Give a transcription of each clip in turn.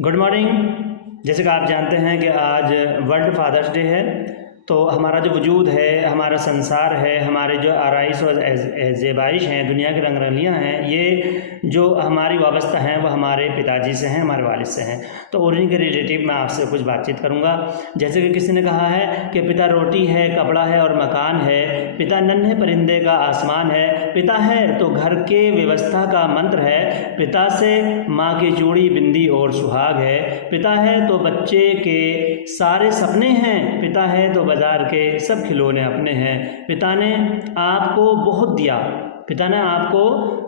Good morning. जैसे कि आप जानते हैं कि आज वर्ल्ड फादर्स डे है, तो हमारा जो वजूद है, हमारा संसार है, हमारे जो आराइश और ज़ेबाइश हैं, दुनिया की रंगरलियाँ हैं, ये जो हमारी वाबस्ता हैं वो हमारे पिताजी से हैं, हमारे वालिद से हैं। तो उन्हीं के रिलेटिव मैं आपसे कुछ बातचीत करूँगा। जैसे कि किसी ने कहा है कि पिता रोटी है, कपड़ा है और मकान है, पिता नन्हे परिंदे का आसमान है, पिता है तो घर के व्यवस्था का मंत्र है, पिता से माँ की चूड़ी बिंदी और सुहाग है, पिता है तो बच्चे के सारे सपने हैं, पिता है तो बाजार के सब खिलौने अपने हैं। पिता ने आपको बहुत दिया, पिता ने आपको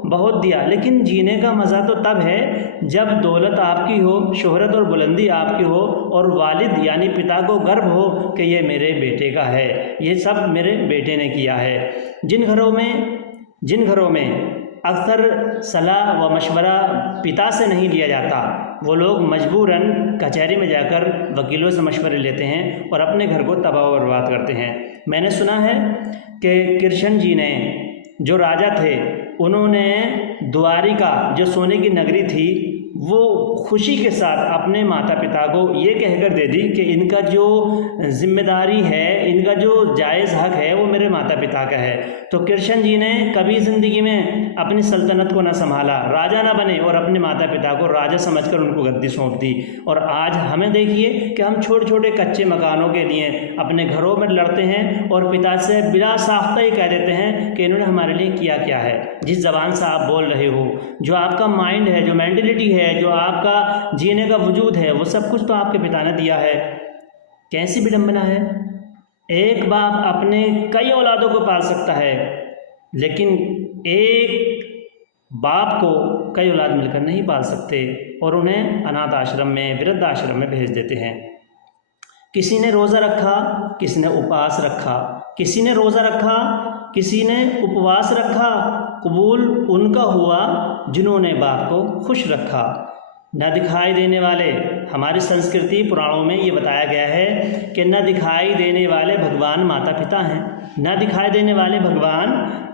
बहुत दिया, लेकिन जीने का मज़ा तो तब है जब दौलत आपकी हो, शोहरत और बुलंदी आपकी हो और वालिद यानी पिता को गर्व हो कि ये मेरे बेटे का है, ये सब मेरे बेटे ने किया है। जिन घरों में अक्सर सलाह व मशवरा पिता से नहीं लिया जाता, वो लोग मजबूरन कचहरी में जाकर वकीलों से मशवरे लेते हैं और अपने घर को तबाह व बर्बाद करते हैं। मैंने सुना है कि कृष्ण जी ने, जो राजा थे, उन्होंने द्वारिका जो सोने की नगरी थी वो खुशी के साथ अपने माता पिता को ये कहकर दे दी कि इनका जो जिम्मेदारी है, इनका जो जायज़ हक है वो मेरे माता पिता का है। तो कृष्ण जी ने कभी ज़िंदगी में अपनी सल्तनत को न संभाला, राजा न बने और अपने माता पिता को राजा समझकर उनको गद्दी सौंप दी। और आज हमें देखिए कि हम छोटे छोटे कच्चे मकानों के लिए अपने घरों में लड़ते हैं और पिता से बिला साख्ता ही कह देते हैं कि इन्होंने हमारे लिए किया क्या है। जिस ज़बान से आप बोल रहे हो, जो आपका माइंड है, जो मेंटलिटी है, जो आपका जीने का वजूद है, वो सब कुछ तो आपके पिता ने दिया है। कैसी विडंबना है, एक बाप अपने कई औलादों को पाल सकता है, लेकिन एक बाप को कई औलाद मिलकर नहीं पाल सकते और उन्हें अनाथ आश्रम में, वृद्ध आश्रम में भेज देते हैं। किसी ने रोज़ा रखा, किसी ने उपवास रखा, किसी ने रोज़ा रखा, किसी ने उपवास रखा, कबूल उनका हुआ जिन्होंने बाप को खुश रखा। न दिखाई देने वाले, हमारी संस्कृति पुराणों में ये बताया गया है कि न दिखाई देने वाले भगवान माता पिता हैं, न दिखाई देने वाले भगवान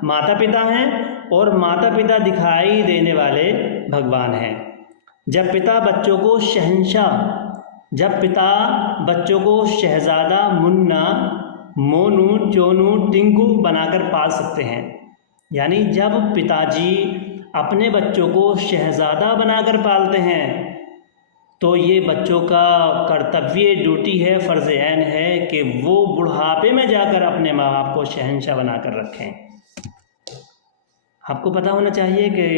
माता पिता हैं और माता पिता दिखाई देने वाले भगवान हैं। जब पिता बच्चों को शहजादा, मुन्ना, मोनू, चोनू, टिंकू बनाकर पाल सकते हैं, यानी जब पिताजी अपने बच्चों को शहजादा बनाकर पालते हैं तो ये बच्चों का कर्तव्य, ड्यूटी है, फ़र्ज़ ऐन है कि वो बुढ़ापे में जाकर अपने माँ बाप को शहंशाह बनाकर रखें। आपको पता होना चाहिए कि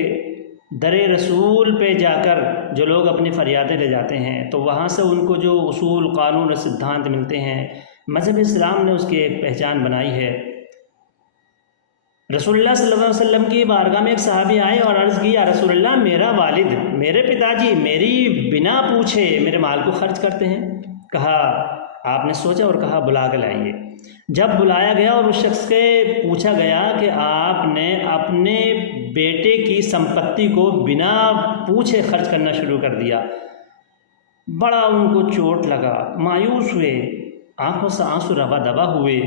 दरे रसूल पे जाकर जो लोग अपनी फरियादें ले जाते हैं तो वहाँ से उनको जो उसूल, कानून और सिद्धांत मिलते हैं, मज़हब इस्लाम ने उसकी एक पहचान बनाई है। रसूलुल्लाह सल्लल्लाहु अलैहि वसल्लम की बारगाह में एक सहाबी आए और अर्ज़ की, या रसूलुल्लाह, मेरा वालिद, मेरे पिताजी मेरी बिना पूछे मेरे माल को खर्च करते हैं। कहा, आपने सोचा और कहा बुला के लाइए। जब बुलाया गया और उस शख्स से पूछा गया कि आपने अपने बेटे की संपत्ति को बिना पूछे खर्च करना शुरू कर दिया, बड़ा उनको चोट लगा, मायूस हुए, आंखों से आंसू रवा दबा हुए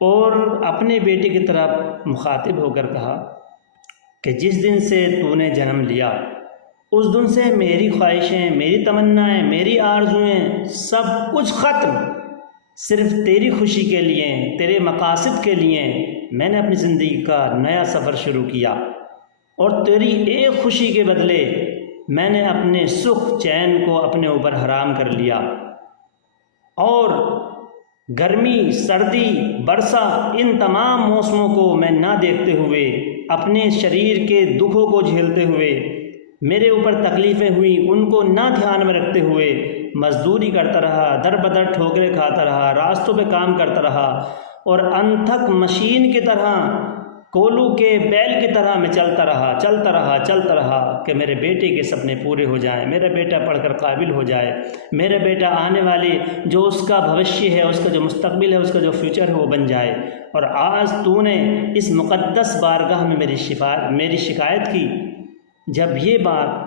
और अपने बेटे की तरफ मुखातिब होकर कहा कि जिस दिन से तूने जन्म लिया उस दिन से मेरी ख्वाहिशें, मेरी तमन्नाएं, मेरी आरज़ुएं सब कुछ ख़त्म। सिर्फ़ तेरी खुशी के लिए, तेरे मकासद के लिए मैंने अपनी ज़िंदगी का नया सफ़र शुरू किया और तेरी एक खुशी के बदले मैंने अपने सुख चैन को अपने ऊपर हराम कर लिया और गर्मी, सर्दी, बरसा, इन तमाम मौसमों को मैं ना देखते हुए, अपने शरीर के दुखों को झेलते हुए, मेरे ऊपर तकलीफ़ें हुई उनको ना ध्यान में रखते हुए मज़दूरी करता रहा, दर बदर ठोकरें खाता रहा, रास्तों पे काम करता रहा और अनथक मशीन की तरह, कोलू के बैल की तरह मैं चलता रहा कि मेरे बेटे के सपने पूरे हो जाएं, मेरा बेटा पढ़कर काबिल हो जाए, मेरा बेटा आने वाली जो उसका भविष्य है, उसका जो मुस्तकबिल है, उसका जो फ्यूचर है वो बन जाए। और आज तूने इस मुक़द्दस बारगाह में मेरी शिकायत की। जब ये बात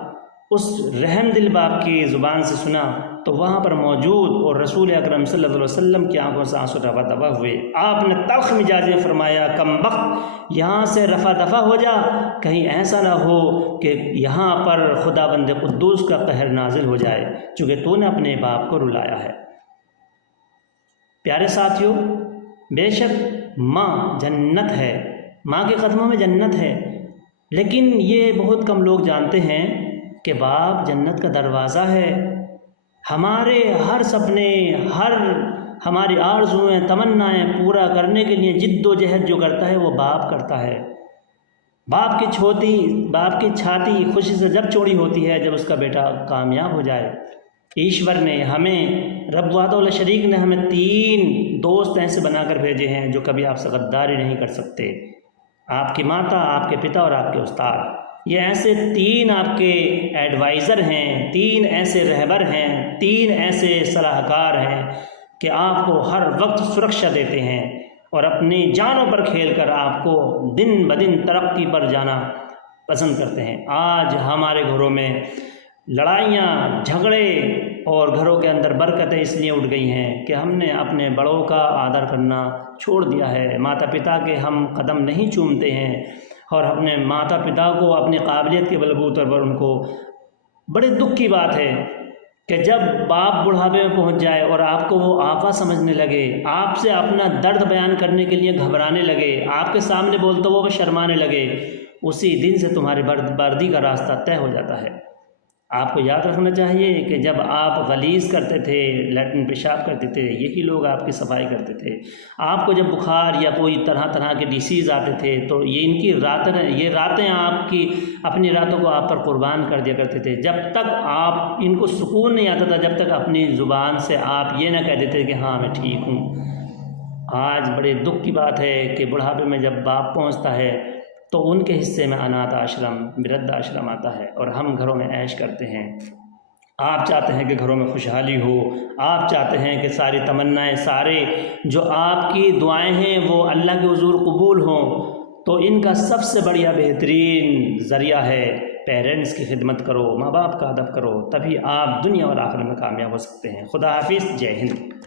اس رحم دل باپ کی زبان سے سنا تو وہاں پر موجود اور رسول اکرم صلی اللہ علیہ وسلم کی آنکھوں سے آنسو رفع دفع ہوئے۔ آپ نے تلخ مزاج میں فرمایا، کم بخت یہاں سے رفع دفع ہو جا، کہیں ایسا نہ ہو کہ یہاں پر خدا بند قدوس کا قہر نازل ہو جائے، چونکہ تو نے اپنے باپ کو رلایا ہے۔ پیارے ساتھیوں، بے شک ماں جنت ہے، ماں کے قدموں میں جنت ہے، لیکن یہ بہت کم لوگ جانتے ہیں کہ باپ جنت کا دروازہ ہے۔ ہمارے ہر سپنے، ہماری آرزوئیں، تمنائیں پورا کرنے کے لیے جد و جہد جو کرتا ہے وہ باپ کرتا ہے۔ باپ کی چھاتی خوشی سے جب چوڑی ہوتی ہے جب اس کا بیٹا کامیاب ہو جائے۔ ایشور نے ہمیں، رب وحدہ لا شریک نے ہمیں 3 دوست ایسے بنا کر بھیجے ہیں جو کبھی آپ سے غداری نہیں کر سکتے۔ آپ کی ماتا، آپ کے پتا اور آپ کے استاد، یہ ایسے 3 آپ کے ایڈوائزر ہیں، 3 ایسے رہبر ہیں، 3 ایسے صلاح کار ہیں کہ آپ کو ہر وقت سرکشا دیتے ہیں اور اپنی جانوں پر کھیل کر آپ کو دن بدن ترقی پر جانا پسند کرتے ہیں۔ آج ہمارے گھروں میں لڑائیاں، جھگڑے اور گھروں کے اندر برکتیں اس لیے اٹھ گئی ہیں کہ ہم نے اپنے بڑوں کا آدر کرنا چھوڑ دیا ہے، ماتا پتا کے ہم قدم نہیں چومتے ہیں، اور اپنے ماتا پتا کو اپنی قابلیت کے بلبوتے پر ان کو، بڑے دکھ کی بات ہے کہ جب باپ بڑھاپے میں پہنچ جائے اور آپ کو وہ آقا سمجھنے لگے، آپ سے اپنا درد بیان کرنے کے لیے گھبرانے لگے، آپ کے سامنے بولتے وہ شرمانے لگے، اسی دن سے تمہاری بردی کا راستہ طے ہو جاتا ہے۔ آپ کو یاد رکھنا چاہیے کہ جب آپ غلیظ کرتے تھے، لیٹرن پیشاب کرتے تھے، یہی لوگ آپ کی صفائی کرتے تھے۔ آپ کو جب بخار یا کوئی طرح کے ڈیسیز آتے تھے تو یہ راتیں آپ کی اپنی راتوں کو آپ پر قربان کر دیا کرتے تھے، جب تک آپ ان کو سکون نہیں آتا تھا، جب تک اپنی زبان سے آپ یہ نہ کہہ دیتے کہ ہاں میں ٹھیک ہوں۔ آج بڑے دکھ کی بات ہے کہ بڑھاپے میں جب باپ پہنچتا ہے تو ان کے حصے میں اناتھ آشرم، وردھ آشرم آتا ہے اور ہم گھروں میں عیش کرتے ہیں۔ آپ چاہتے ہیں کہ گھروں میں خوشحالی ہو، آپ چاہتے ہیں کہ ساری تمنائیں، سارے جو آپ کی دعائیں ہیں وہ اللہ کے حضور قبول ہوں، تو ان کا سب سے بڑیا بہترین ذریعہ ہے پیرنٹس کی خدمت کرو، ماں باپ کا ادب کرو، تبھی آپ دنیا اور آخرت میں کامیاب ہو سکتے ہیں۔ خدا حافظ، جے ہند۔